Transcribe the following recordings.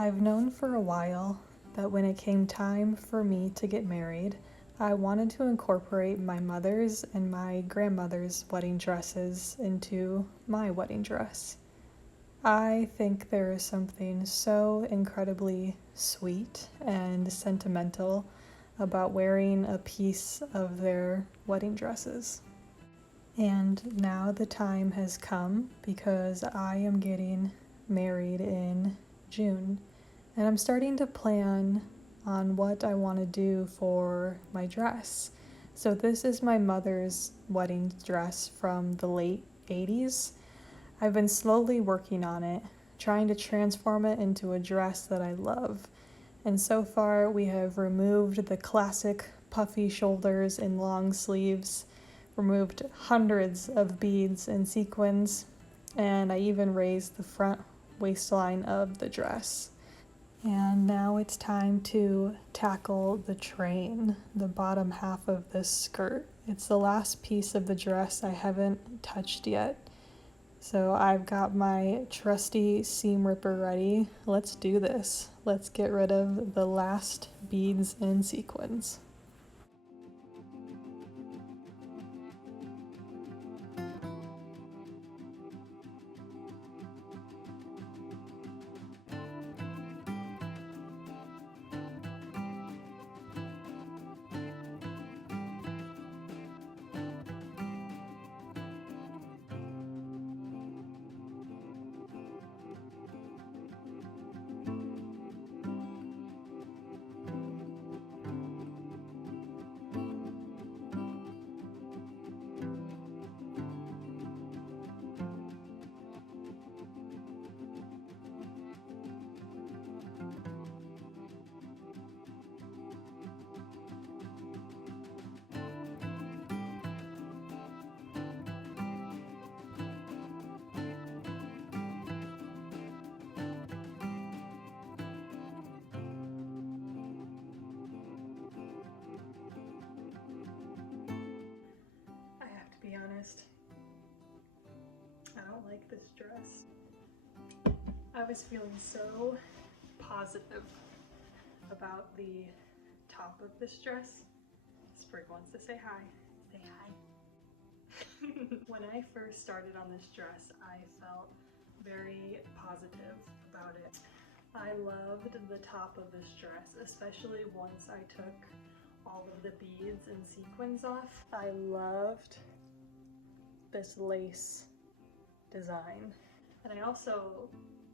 I've known for a while that when it came time for me to get married, I wanted to incorporate my mother's and my grandmother's wedding dresses into my wedding dress. I think there is something so incredibly sweet and sentimental about wearing a piece of their wedding dresses. And now the time has come because I am getting married in June. And I'm starting to plan on what I want to do for my dress. So this is my mother's wedding dress from the late 80s. I've been slowly working on it, trying to transform it into a dress that I love. And so far we have removed the classic puffy shoulders and long sleeves, removed hundreds of beads and sequins, and I even raised the front waistline of the dress. And now it's time to tackle the train, the bottom half of this skirt. It's the last piece of the dress I haven't touched yet. So I've got my trusty seam ripper ready. Let's do this. Let's get rid of the last beads and sequins. I have to be honest, I don't like this dress. I was feeling so positive about the top of this dress. Sprig wants to say hi. Say hi. When I first started on this dress, I felt very positive about it. I loved the top of this dress, especially once I took all of the beads and sequins off. I loved this lace design. And I also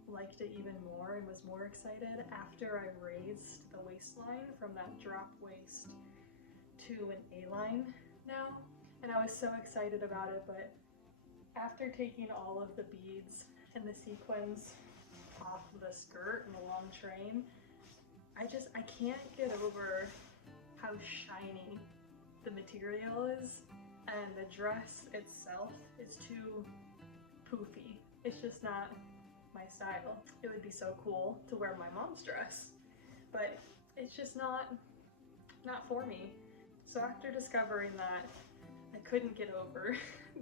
liked it even more and was more excited after I raised the waistline from that drop waist to an A-line now. And I was so excited about it, but after taking all of the beads and the sequins off the skirt and the long train, I can't get over how shiny the material is, and the dress itself is too poofy. It's just not my style. It would be so cool to wear my mom's dress, but it's just not for me. So after discovering that I couldn't get over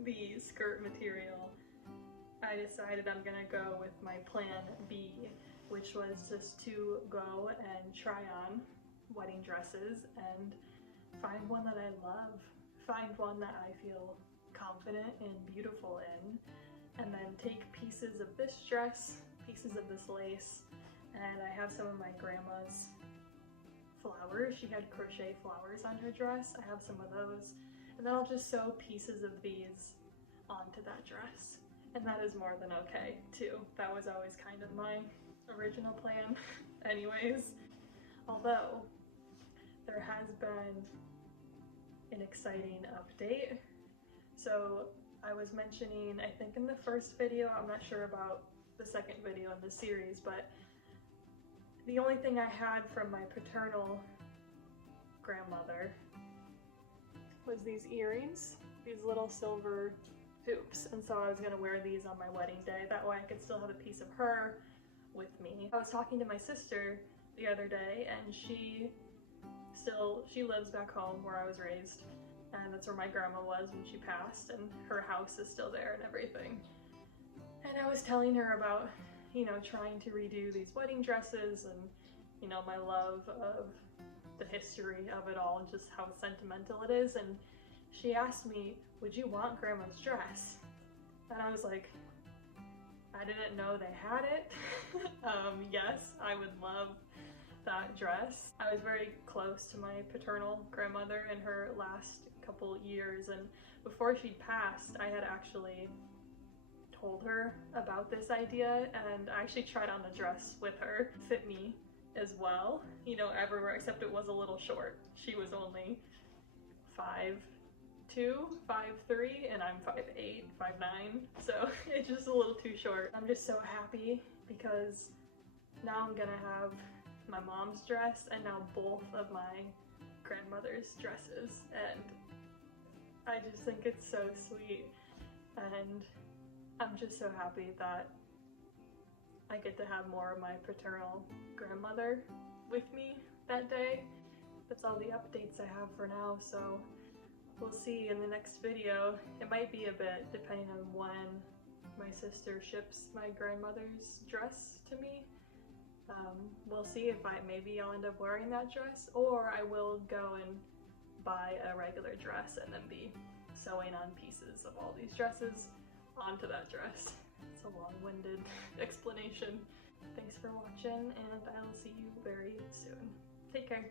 the skirt material, I decided I'm gonna go with my plan B, which was just to go and try on wedding dresses and find one that I love, find one that I feel confident and beautiful in, and then take pieces of this dress, pieces of this lace, and I have some of my grandma's flowers. She had crochet flowers on her dress. I have some of those, and then I'll just sew pieces of these onto that dress. And that is more than okay too. That was always kind of my original plan anyways. Although there has been an exciting update. So I was mentioning, I think in the first video, I'm not sure about the second video in the series, but the only thing I had from my paternal grandmother was these earrings, these little silver hoops, and so I was gonna wear these on my wedding day. That way I could still have a piece of her with me. I was talking to my sister the other day, and she lives back home where I was raised, and that's where my grandma was when she passed, and her house is still there and everything. And I was telling her about, you know, trying to redo these wedding dresses and, you know, my love of the history of it all and just how sentimental it is. And she asked me, would you want Grandma's dress? And I was like, I didn't know they had it. Yes, I would love that dress. I was very close to my paternal grandmother in her last couple years, and before she passed, I had actually told her about this idea, and I actually tried on the dress with her. It fit me as well, you know, everywhere, except it was a little short. She was only 5'2", 5'3", and I'm 5'8", 5'9", so it's just a little too short. I'm just so happy because now I'm gonna have my mom's dress and now both of my grandmother's dresses, and I just think it's so sweet, and I'm just so happy that I get to have more of my paternal grandmother with me that day. That's all the updates I have for now, so we'll see in the next video. It might be a bit depending on when my sister ships my grandmother's dress to me. We'll see if maybe I'll end up wearing that dress, or I will go and buy a regular dress and then be sewing on pieces of all these dresses onto that dress. It's a long-winded explanation. Thanks for watching, and I'll see you very soon. Take care.